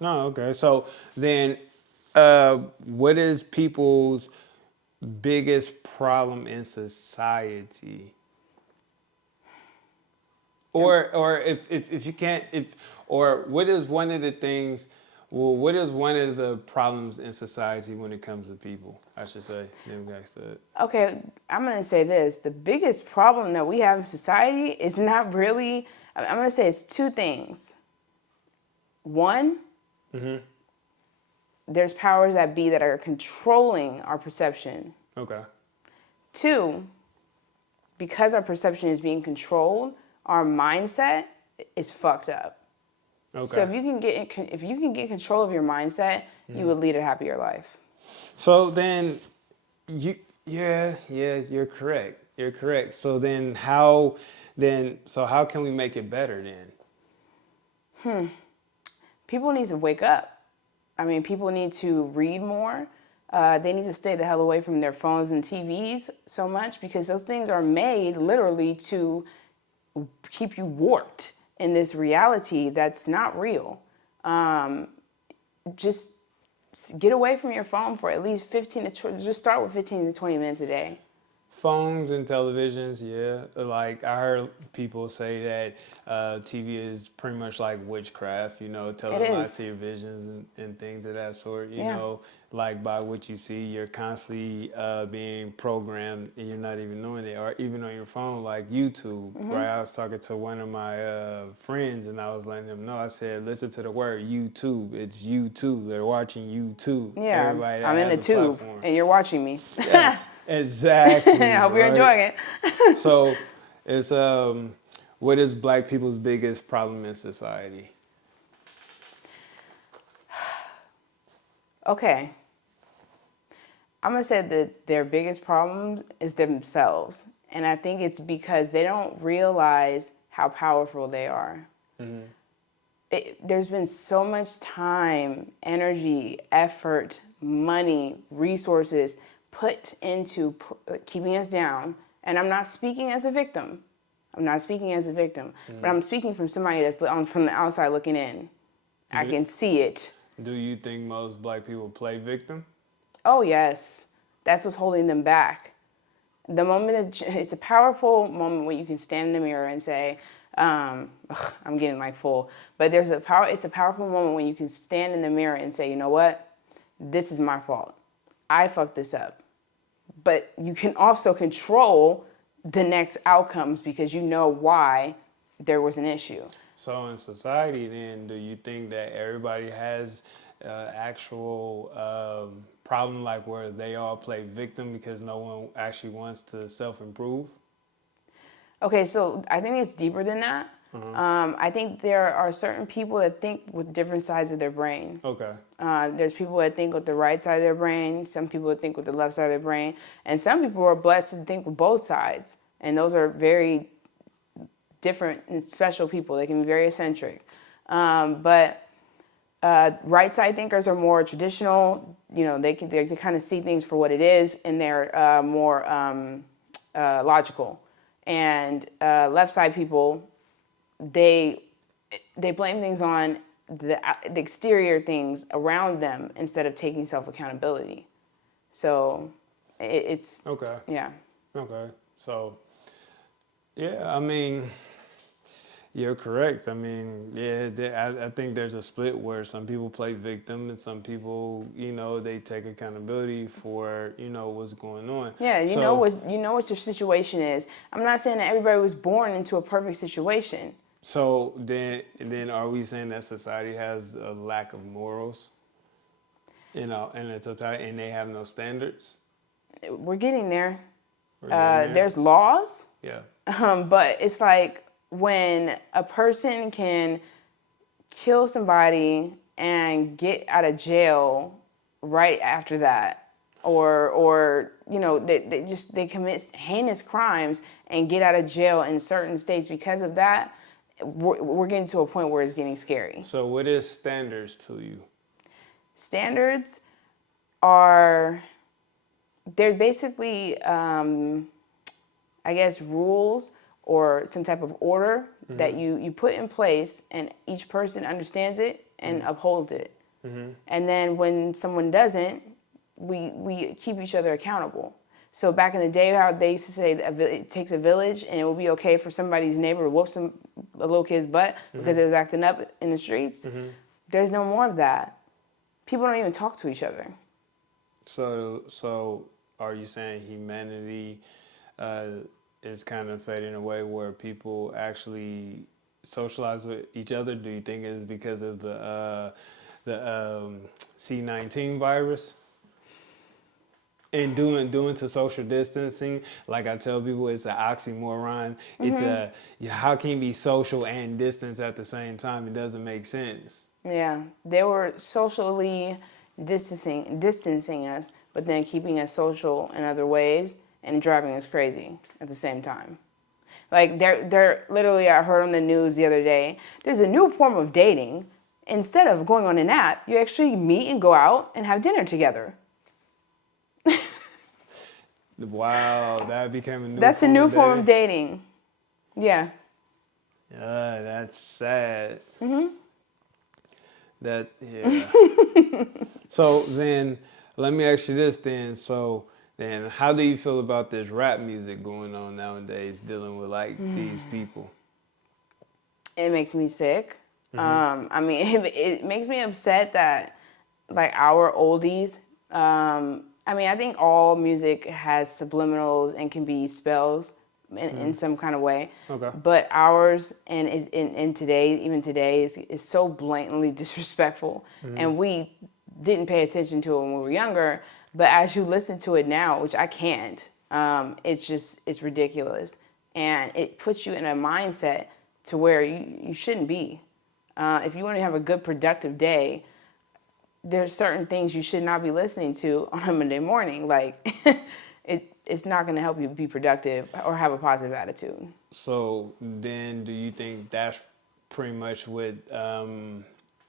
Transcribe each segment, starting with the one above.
No, okay. So then, what is people's biggest problem in society? Or if you can't, if or what is one of the things? Well, what is one of the problems in society when it comes to people? I should say. Then we ask that. Okay, I'm going to say this. The biggest problem that we have in society is not really, I'm going to say it's two things. One, there's powers that be that are controlling our perception. Okay. Two, because our perception is being controlled, our mindset is fucked up. Okay. So if you can get control of your mindset, you would lead a happier life. So then, you're correct. You're correct. So then, how can we make it better then? People need to wake up. I mean, people need to read more. They need to stay the hell away from their phones and TVs so much because those things are made literally to keep you warped in this reality that's not real. Just get away from your phone for at least 15 to just start with 15 to 20 minutes a day. Phones and televisions, yeah. Like I heard people say that TV is pretty much like witchcraft, televised televisions and things of that sort. You know, like by what you see, you're constantly being programmed and you're not even knowing it. Or even on your phone, like YouTube, right? I was talking to one of my friends and I was letting them know, I said, listen to the word YouTube. It's YouTube. They're watching YouTube. Yeah, Everybody I'm in the tube platform. and you're watching me. Yes. Exactly. I hope you're enjoying it. So, it's what is Black people's biggest problem in society? Okay. I'm gonna say that their biggest problem is themselves, and I think it's because they don't realize how powerful they are. There's been so much time, energy, effort, money, resources put into keeping us down. And I'm not speaking as a victim. But I'm speaking from somebody that's from the outside looking in. I can see it. Do you think most Black people play victim? Oh, yes. That's what's holding them back. The moment that it's a powerful moment when you can stand in the mirror and say, I'm getting like full, but it's a powerful moment when you can stand in the mirror and say, you know what? This is my fault. I fucked this up. But you can also control the next outcomes because you know why there was an issue. So in society then, do you think that everybody has actual problem like where they all play victim because no one actually wants to self-improve? Okay, so I think it's deeper than that. I think there are certain people that think with different sides of their brain. Okay. There's people that think with the right side of their brain, some people that think with the left side of their brain, and some people are blessed to think with both sides. And those are very different and special people. They can be very eccentric. But right side thinkers are more traditional. They kind of see things for what it is, and they're more logical. And left side people, they blame things on the exterior things around them instead of taking self-accountability. So it's... Okay. Yeah. Okay. So, yeah, I mean, you're correct. I mean, I think there's a split where some people play victim and some people, they take accountability for, what's going on. Yeah, you know what your situation is. I'm not saying that everybody was born into a perfect situation. So then are we saying that society has a lack of morals, in a totality, and they have no standards? We're getting there. There's laws. Yeah. But it's like when a person can kill somebody and get out of jail right after that, or they commit heinous crimes and get out of jail in certain states because of that, we're getting to a point where it's getting scary. So what is standards to you? Standards are, they're basically, I guess, rules or some type of order that you put in place, and each person understands it and upholds it. And then when someone doesn't, we keep each other accountable. So back in the day, how they used to say it takes a village, and it will be okay for somebody's neighbor to whoop a little kid's butt because it was acting up in the streets. There's no more of that. People don't even talk to each other. So are you saying humanity is kind of fading away where people actually socialize with each other? Do you think it's because of the C-19 virus? And doing to social distancing, like I tell people, it's an oxymoron. It's how can you be social and distance at the same time? It doesn't make sense. Yeah, they were socially distancing us, but then keeping us social in other ways and driving us crazy at the same time. Like they're literally, I heard on the news the other day, there's a new form of dating. Instead of going on an app, you actually meet and go out and have dinner together. Wow, that became a new. That's a new form of dating. Yeah. That's sad. That So then, let me ask you this then. So then, how do you feel about this rap music going on nowadays, dealing with like these people? It makes me sick. I mean, it makes me upset that like our oldies. I mean, I think all music has subliminals and can be spells in some kind of way. Okay. But ours and in today, even today, is so blatantly disrespectful. And we didn't pay attention to it when we were younger. But as you listen to it now, which I can't, it's ridiculous. And it puts you in a mindset to where you shouldn't be. If you want to have a good, productive day, there's certain things you should not be listening to on a Monday morning. Like, it's not going to help you be productive or have a positive attitude. So then do you think that's pretty much what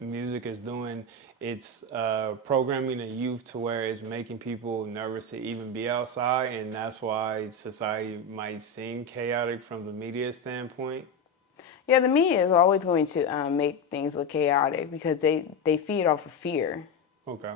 music is doing? It's programming the youth to where it's making people nervous to even be outside, and that's why society might seem chaotic from the media standpoint? Yeah, the media is always going to make things look chaotic because they feed off of fear. Okay.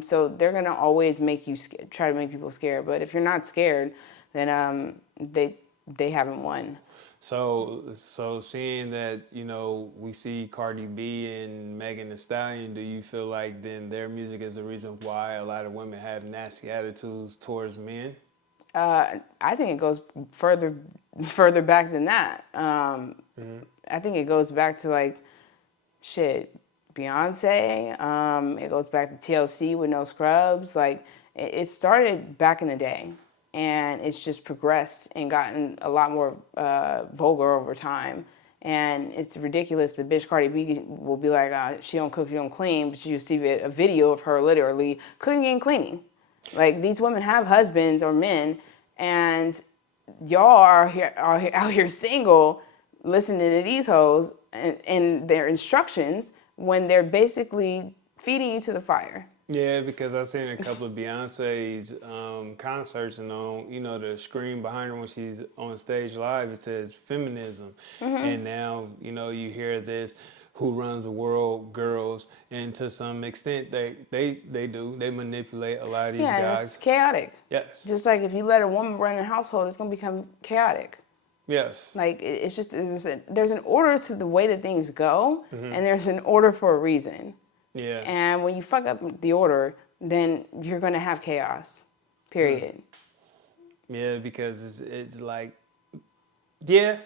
So they're going to always make you try to make people scared. But if you're not scared, then they haven't won. So seeing that, you know, we see Cardi B and Megan Thee Stallion, do you feel like then their music is the reason why a lot of women have nasty attitudes towards men? I think it goes further back than that. I think it goes back to like, Beyonce. It goes back to TLC with No Scrubs. Like, it started back in the day, and it's just progressed and gotten a lot more vulgar over time. And it's ridiculous. The bitch Cardi B will be like, she don't cook, she don't clean, but you see a video of her literally cooking and cleaning. Like, these women have husbands or men, and y'all are out here single, listening to these hoes and their instructions when they're basically feeding you to the fire. Yeah, because I've seen a couple of Beyonce's concerts, and on, you know, the screen behind her when she's on stage live, it says feminism. And now, you know, you hear this, who runs the world, girls, and to some extent they manipulate a lot of these guys. Yeah, it's chaotic. Yes. Just like if you let a woman run a household, it's going to become chaotic. Yes. Like, it's just, there's an order to the way that things go, and there's an order for a reason. Yeah. And when you fuck up the order, then you're going to have chaos, period. Yeah, because it's like, yeah.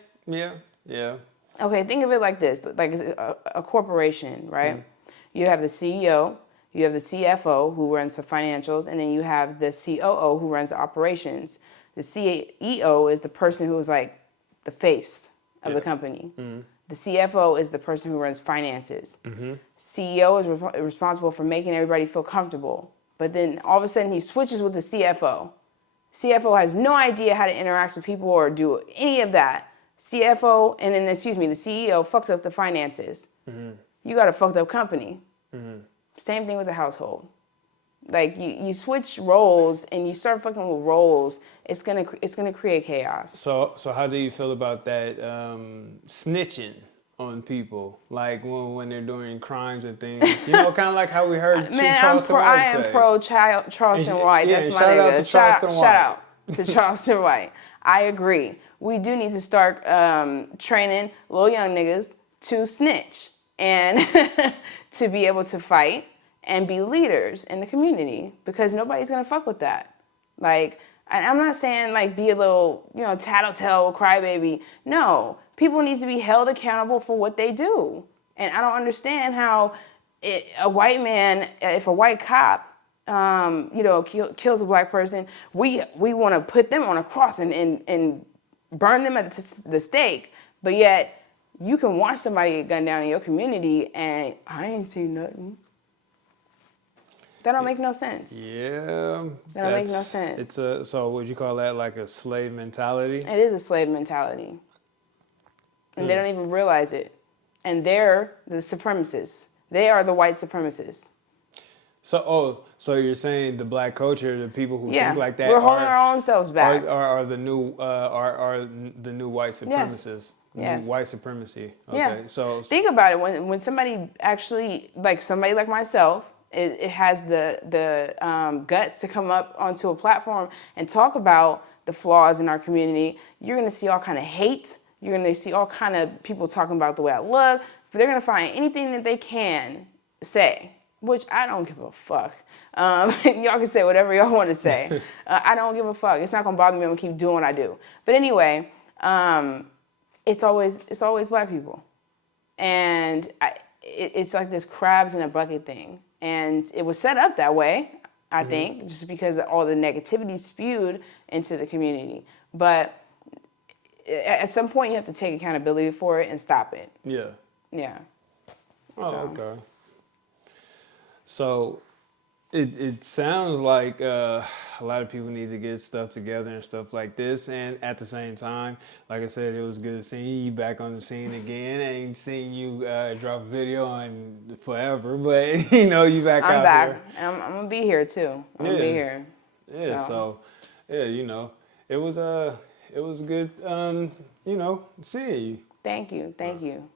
Okay, think of it like this, like a corporation, right? You have the CEO, you have the CFO who runs the financials, and then you have the COO who runs the operations. The CEO is the person who is like the face of the company. The CFO is the person who runs finances. CEO is responsible for making everybody feel comfortable. But then all of a sudden he switches with the CFO. CFO has no idea how to interact with people or do any of that. The CEO fucks up the finances. You got a fucked up company. Same thing with the household. Like, you switch roles and you start fucking with roles, it's gonna create chaos. So how do you feel about that snitching on people, like when they're doing crimes and things. You know, kind of like how we heard Man, Charleston White I say. am pro Charleston White. Yeah, That's my shout out nigga. to Charleston White. Shout out to Charleston White. I agree. We do need to start training little young niggas to snitch and to be able to fight and be leaders in the community, because nobody's gonna fuck with that. Like, I'm not saying like be a little, tattletale crybaby. No, people need to be held accountable for what they do. And I don't understand how a white man, if a white cop, kills a black person, we want to put them on a cross and burn them at the stake. But yet, you can watch somebody get gunned down in your community, and I ain't seen nothing. That don't make no sense. Yeah, that don't make no sense. So would you call that like a slave mentality? It is a slave mentality, and they don't even realize it. And they're the supremacists. They are the white supremacists. So you're saying the black culture, the people who think like that, we're holding our own selves back. Are the new white supremacists? Yes. White supremacy. Okay. Yeah. So think about it. When somebody actually, like somebody like myself, it has the guts to come up onto a platform and talk about the flaws in our community, you're going to see all kind of hate. You're going to see all kind of people talking about the way I look. They're going to find anything that they can say, which I don't give a fuck. Y'all can say whatever y'all want to say. I don't give a fuck. It's not going to bother me. I'm going to keep doing what I do. But anyway, it's always black people. And it's like this crabs in a bucket thing. And it was set up that way, I think, just because of all the negativity spewed into the community. But at some point, you have to take accountability for it and stop it. Yeah. Yeah. Okay. So it sounds like a lot of people need to get stuff together and stuff like this. And at the same time, like I said, it was good seeing you back on the scene again. I ain't seen you drop a video on forever, but you back out back. there. I'm going to be here too. I'm going to be here. Yeah, so it was good, seeing you. Thank you.